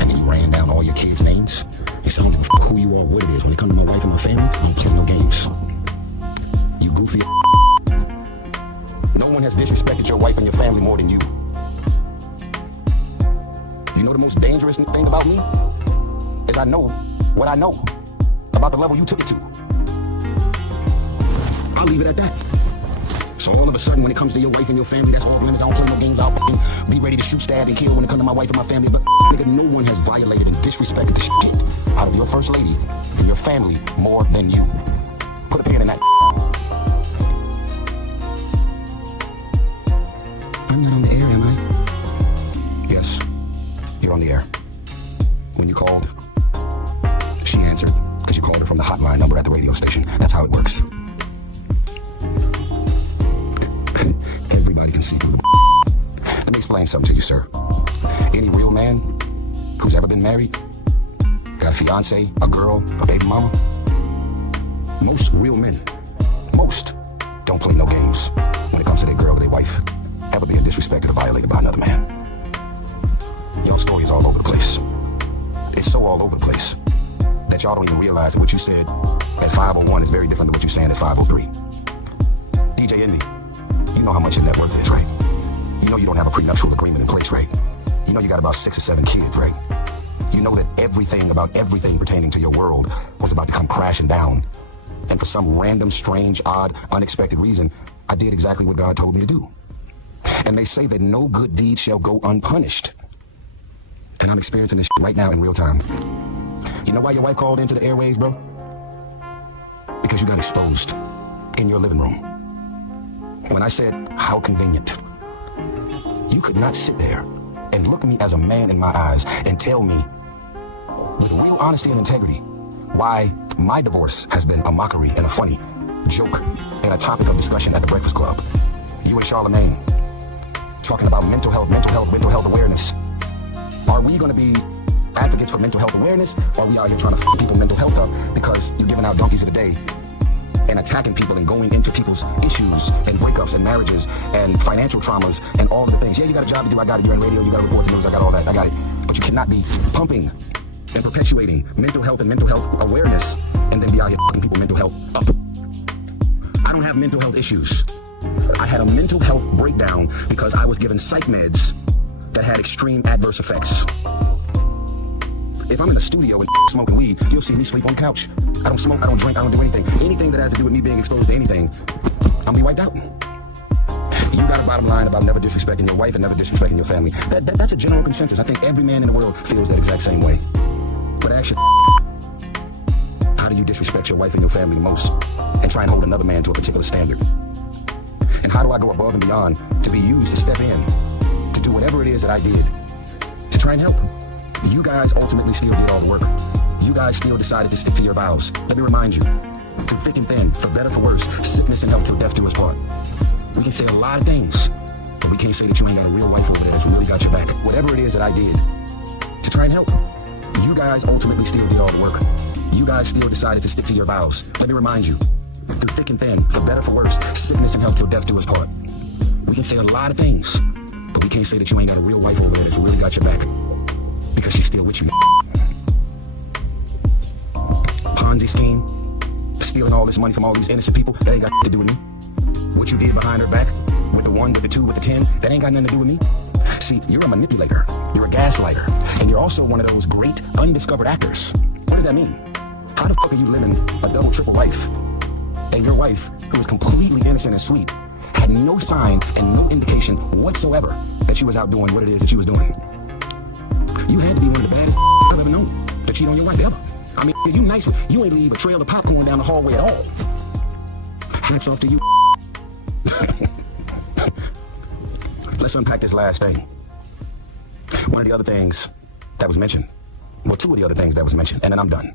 And then you ran down all your kids' names. You said, I don't give a f who you are, what it is. When it comes to my wife and my family, I don't play no games. You goofy. No one has disrespected your wife and your family more than you. You know the most dangerous thing about me? Is I know what I know about the level you took it to. I'll leave it at that. So all of a sudden, when it comes to your wife and your family, that's off limits. I don't play no games. I'll fucking be ready to shoot, stab, and kill when it comes to my wife and my family. But nigga, no one has violated and disrespected the shit out of your first lady and your family more than you. Put a pin in that. I'm not on the air, am I? Yes, you're on the air. When you called, she answered because you called her from the hotline number at the radio station. That's how it works. Everybody can see through the Let me explain something to you, sir. Any real man who's ever been married, got a fiance, a girl, a baby mama, most real men, most don't play no games when it comes to their girl or their wife ever being disrespected or violated by another man. Your story is all over the place. It's so all over the place that y'all don't even realize that what you said at 501 is very different than what you're saying at 503. DJ Envy, you know how much your net worth is, right? You know you don't have a prenuptial agreement in place, right? You know you got about 6 or 7 kids, right? You know that everything about everything pertaining to your world was about to come crashing down. And for some random, strange, odd, unexpected reason, I did exactly what God told me to do. And they say that no good deed shall go unpunished. And I'm experiencing this shit right now in real time. You know why your wife called into the airwaves, bro? Because you got exposed in your living room. When I said, how convenient, you could not sit there and look me as a man in my eyes and tell me with real honesty and integrity why my divorce has been a mockery and a funny joke and a topic of discussion at the Breakfast Club. You and Charlemagne talking about mental health awareness. Are we going to be advocates for mental health awareness, or are we out here trying to f people mental health up because you're giving out donkeys of the day and attacking people and going into people's issues and breakups and marriages and financial traumas and all of the things? Yeah, you got a job to do. I got it. You're in radio. You got to report to news. I got all that. I got it. But you cannot be pumping and perpetuating mental health and mental health awareness and then be out here f***ing people mental health up. I don't have mental health issues. I had a mental health breakdown because I was given psych meds that had extreme adverse effects. If I'm in the studio and smoking weed, you'll see me sleep on the couch. I don't smoke, I don't drink, I don't do anything. Anything that has to do with me being exposed to anything, I'll be wiped out. You got a bottom line about never disrespecting your wife and never disrespecting your family. That's a general consensus. I think every man in the world feels that exact same way. But actually, how do you disrespect your wife and your family most and try and hold another man to a particular standard? And how do I go above and beyond to be used to step in, to do whatever it is that I did, to try and help? You guys ultimately still did all the work. You guys still decided to stick to your vows. Let me remind you, through thick and thin, for better, for worse, sickness and health till death do us part. We can say a lot of things, but we can't say that you ain't got a real wife over there that's really got your back. Whatever it is that I did to try and help, you guys ultimately still did all the work. You guys still decided to stick to your vows. Let me remind you, through thick and thin, for better, for worse, sickness and health till death do us part. We can say a lot of things, but we can't say that you ain't got a real wife over there that's really got your back, because she's still with you. Ponzi scheme, stealing all this money from all these innocent people, that ain't got to do with me. What you did behind her back, with the 1, with the 2, with the 10, that ain't got nothing to do with me. See, you're a manipulator, you're a gaslighter, and you're also one of those great undiscovered actors. What does that mean? How the fuck are you living a double, triple life, and your wife, who is completely innocent and sweet, had no sign and no indication whatsoever that she was out doing what it is that she was doing? You had to be one of the baddest I've ever known to cheat on your wife ever. I mean, you nice. You ain't leave a trail of popcorn down the hallway at all. Hats off to you. Let's unpack this last thing. One of the other things that was mentioned, well, 2 of the other things that was mentioned, and then I'm done.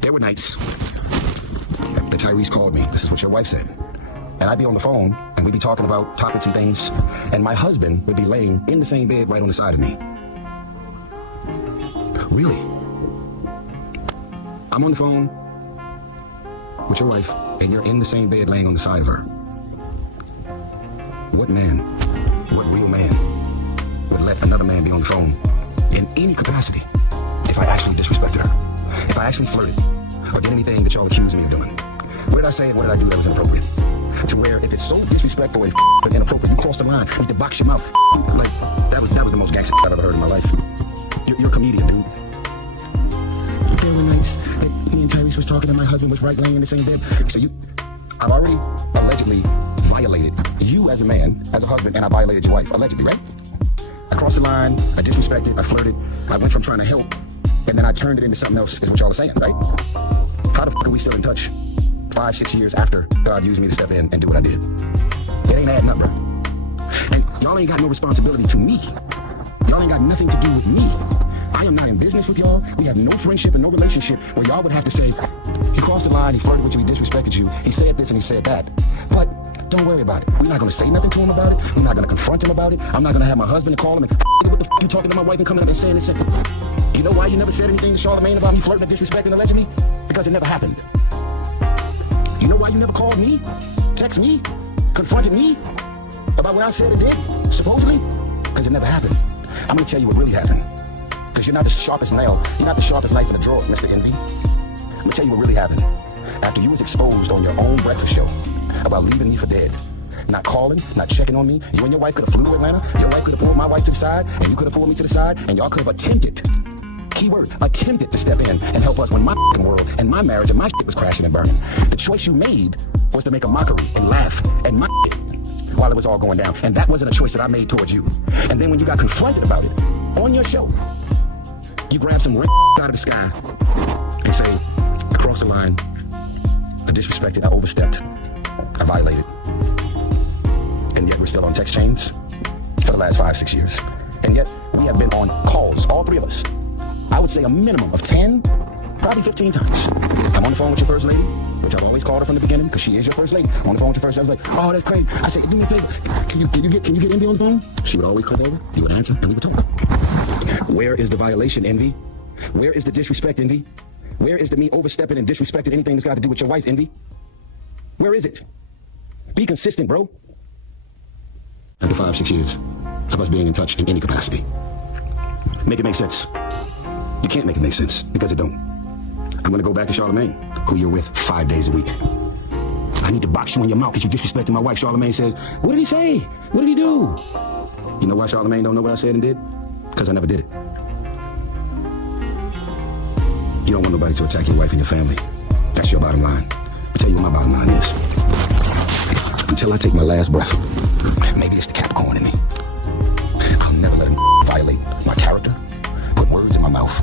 There were nights that Tyrese called me. This is what your wife said. And I'd be on the phone, and we'd be talking about topics and things, and my husband would be laying in the same bed right on the side of me. Really? I'm on the phone with your wife, and you're in the same bed laying on the side of her. What man, what real man would let another man be on the phone in any capacity if I actually disrespected her, if I actually flirted, or did anything that y'all accused me of doing. What did I say and what did I do that was inappropriate? To where if it's so disrespectful and inappropriate, you cross the line, you need to box your mouth. Like, that was the most gangster I've ever heard in my life. You're a comedian, dude. There were nights that me and Tyrese was talking and my husband was right laying in the same bed. So I've already allegedly violated you as a man, as a husband, and I violated your wife, allegedly, right? I crossed the line, I disrespected, I flirted, I went from trying to help, and then I turned it into something else, is what y'all are saying, right? How the fuck are we still in touch 5-6 years after God used me to step in and do what I did? It ain't adding up, bro. And y'all ain't got no responsibility to me. Y'all ain't got nothing to do with me. I am not in business with y'all. We have no friendship and no relationship where y'all would have to say, he crossed the line, he flirted with you, he disrespected you, he said this and he said that. But don't worry about it. We're not going to say nothing to him about it. We're not going to confront him about it. I'm not going to have my husband call him and what the f you talking to my wife and coming up and saying this. You know why you never said anything to Charlamagne about me flirting and disrespecting allegedly? Because it never happened. You know why you never called me, text me, confronted me about what I said or did, supposedly? Because it never happened. I'm going to tell you what really happened. Because you're not the sharpest nail. You're not the sharpest knife in the drawer, Mr. Envy. I'm going to tell you what really happened. After you was exposed on your own breakfast show about leaving me for dead, not calling, not checking on me, you and your wife could have flew to Atlanta, your wife could have pulled my wife to the side, and you could have pulled me to the side, and y'all could have attempted, keyword, attempted to step in and help us when my world and my marriage and my shit was crashing and burning. The choice you made was to make a mockery and laugh at my shit while it was all going down. And that wasn't a choice that I made towards you. And then when you got confronted about it on your show, you grab some red out of the sky and say, I crossed the line, I disrespected, I overstepped, I violated. And yet we're still on text chains for the last 5-6 years. And yet we have been on calls, all three of us. I would say a minimum of 10, probably 15 times. I'm on the phone with your first lady, which I've always called her from the beginning because she is your first lady. I'm on the phone with your first lady. I was like, oh, that's crazy. I said, do me a favor. Can you get Envy on the phone? She would always click over. You would answer, and we would talk. Where is the violation, Envy? Where is the disrespect, Envy? Where is the me overstepping and disrespecting anything that's got to do with your wife, Envy? Where is it? Be consistent, bro. After 5-6 years of us being in touch in any capacity, make it make sense. You can't make it make sense because it don't. I'm gonna go back to Charlamagne, who you're with 5 days a week. I need to box you in your mouth because you disrespected my wife. Charlamagne says, what did he say? What did he do? You know why Charlamagne don't know what I said and did? Because I never did it. You don't want nobody to attack your wife and your family. That's your bottom line. I'll tell you what my bottom line is. Until I take my last breath, maybe it's the Capricorn in me, I'll never let him violate my character, put words in my mouth.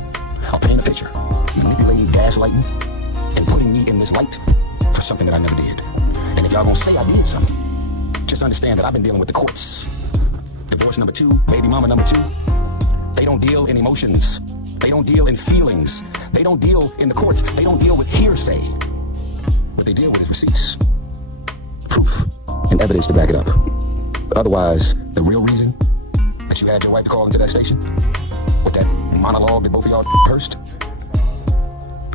I'll paint a picture, manipulating, gaslighting, and putting me in this light for something that I never did. And if y'all gonna say I did something, just understand that I've been dealing with the courts. Divorce number 2, baby mama number 2. They don't deal in emotions. They don't deal in feelings. They don't deal in the courts. They don't deal with hearsay. What they deal with is receipts, proof, and evidence to back it up. Otherwise, the real reason that you had your wife call into that station with that monologue that both of y'all rehearsed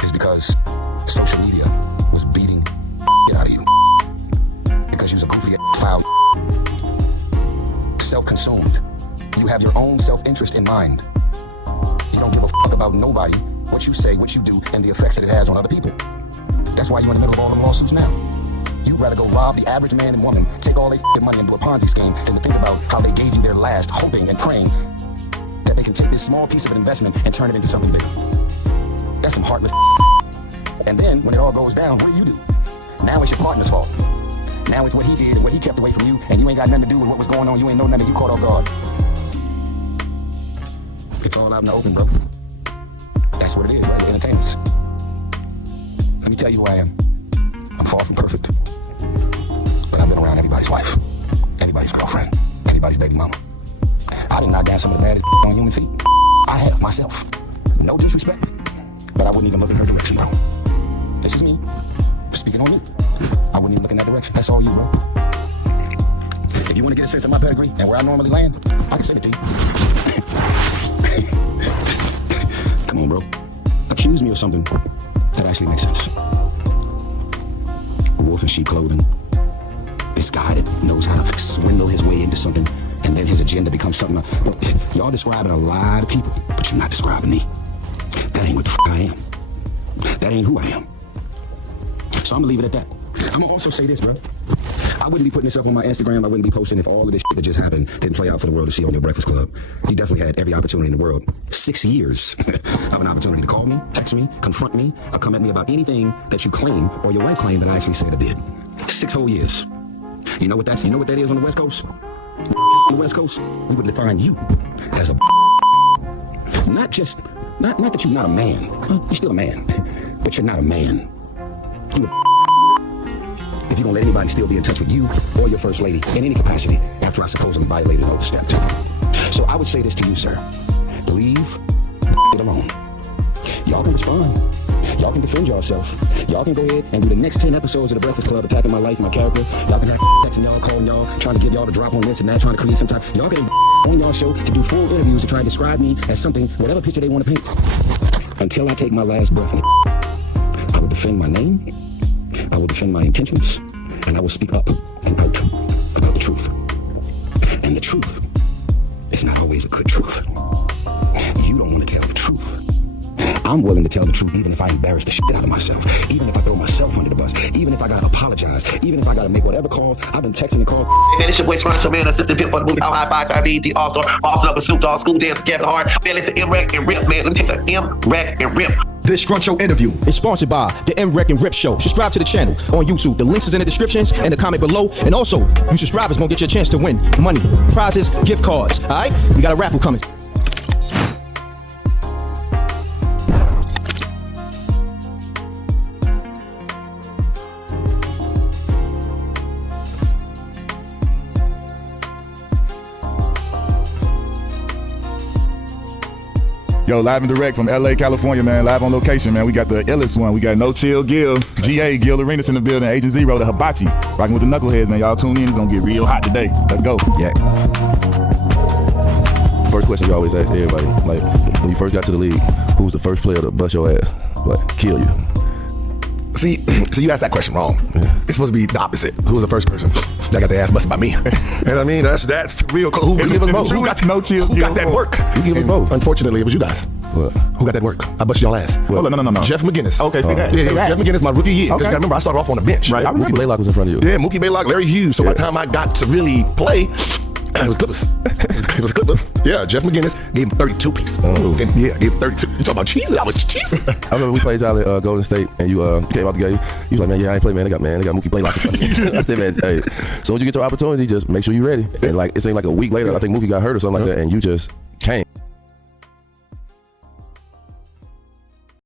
is because social media was beating out of you. Because you was a goofy foul, self-consumed. You have your own self-interest in mind. You don't give a fuck about nobody, what you say, what you do, and the effects that it has on other people. That's why you're in the middle of all them lawsuits now. You'd rather go rob the average man and woman, take all their money and do a Ponzi scheme than to think about how they gave you their last, hoping and praying that they can take this small piece of an investment and turn it into something bigger. That's some heartless. And then, when it all goes down, what do? Now it's your partner's fault. Now it's what he did and what he kept away from you, and you ain't got nothing to do with what was going on. You ain't know nothing. You caught off guard. It's all out in the open, bro. That's what it is, right? The entertainers. Let me tell you who I am. I'm far from perfect. But I've been around everybody's wife, everybody's girlfriend, everybody's baby mama. I didn't knock down some of the baddest on human feet. I have, myself. No disrespect. But I wouldn't even look in her direction, bro. This is me. Speaking on me. I wouldn't even look in that direction. That's all you, bro. If you want to get a sense of my pedigree and where I normally land, I can send it to you. Come on, bro. Accuse me of something that actually makes sense. A wolf in sheep clothing. This guy that knows how to swindle his way into something and then his agenda becomes something. Y'all describing a lot of people, but you're not describing me. That ain't what the I am. That ain't who I am. So I'm gonna leave it at that. I'm gonna also say this, bro. I wouldn't be putting this up on my Instagram. I wouldn't be posting if all of this shit that just happened didn't play out for the world to see on your Breakfast Club. You definitely had every opportunity in the world. 6 years of an opportunity to call me, text me, confront me, or come at me about anything that you claim or your wife claimed that I actually said or did. 6 whole years. You know what that is on the West Coast? On the West Coast, we would define you as a not that you're not a man. You're still a man, but you're not a man. You if you're gonna let anybody still be in touch with you or your first lady in any capacity after I supposedly violated and overstepped. So I would say this to you, sir. Leave it alone. Y'all can respond. Y'all can defend yourself. Y'all can go ahead and do the next 10 episodes of The Breakfast Club attacking my life, my character. Y'all can have texting y'all, calling y'all, trying to give y'all the drop on this and that, trying to create some time. Y'all can on y'all show to do full interviews to try to describe me as something, whatever picture they want to paint. Until I take my last breath, I will defend my name. I will defend my intentions, and I will speak up and out about the truth. And the truth is not always a good truth. You don't want to tell the truth. I'm willing to tell the truth even if I embarrass the shit out of myself, even if I throw myself under the bus, even if I gotta apologize, even if I gotta make whatever calls. I've been texting and calling. Hey man, it's your boy Scrunch, man, assistant pimp for the movie, all high five, BET, All-Star, Austin up and Snoop Dogg, School Dance, Kevin Hart. Man, listen, M-Rack and Rip, man. Let me take some M-Rack and Rip. This Scrunch Show interview is sponsored by the M-Rec and Rip Show. Subscribe to the channel on YouTube. The links is in the descriptions and the comment below. And also, you subscribers gonna get your chance to win money, prizes, gift cards. All right? We got a raffle coming. Yo, live and direct from LA, California, man. Live on location, man. We got the illest one. We got No Chill Gil, GA, Gil Arenas in the building, Agent Zero, the Hibachi. Rocking with the Knuckleheads, man. Y'all tune in. It's gonna get real hot today. Let's go. Yeah. First question you always ask everybody, like, when you first got to the league, who was the first player to bust your ass, like, kill you? See, so you asked that question wrong. Yeah. It's supposed to be the opposite. Who was the first person that got their ass busted by me? And I mean, that's the real. Who got No Chill? Who got that work? You give them both. Unfortunately, it was you guys. What? Who got that work? I busted y'all ass. Hold on, no. Jeff McGinnis. Okay, say that. Yeah, Jeff McGinnis, my rookie year. Okay. I remember I started off on the bench. Right, I remember. Mookie Blaylock was in front of you. Yeah, Mookie Blaylock, Larry Hughes. So by the time I got to really play, it was Clippers. It was Clippers. Yeah, Jeff McGinnis gave him 32 pieces. Oh. And yeah, gave him 32. You talking about cheesing? I was cheesing. I remember we played y'all at Golden State, and you came out the game. You was like, man, yeah, I ain't play, man. They got Mookie Blaylock in front of you. I said, man, hey, so when you get your opportunity, just make sure you're ready. And like, it seemed like a week later, I think Mookie got hurt or something like that, and you just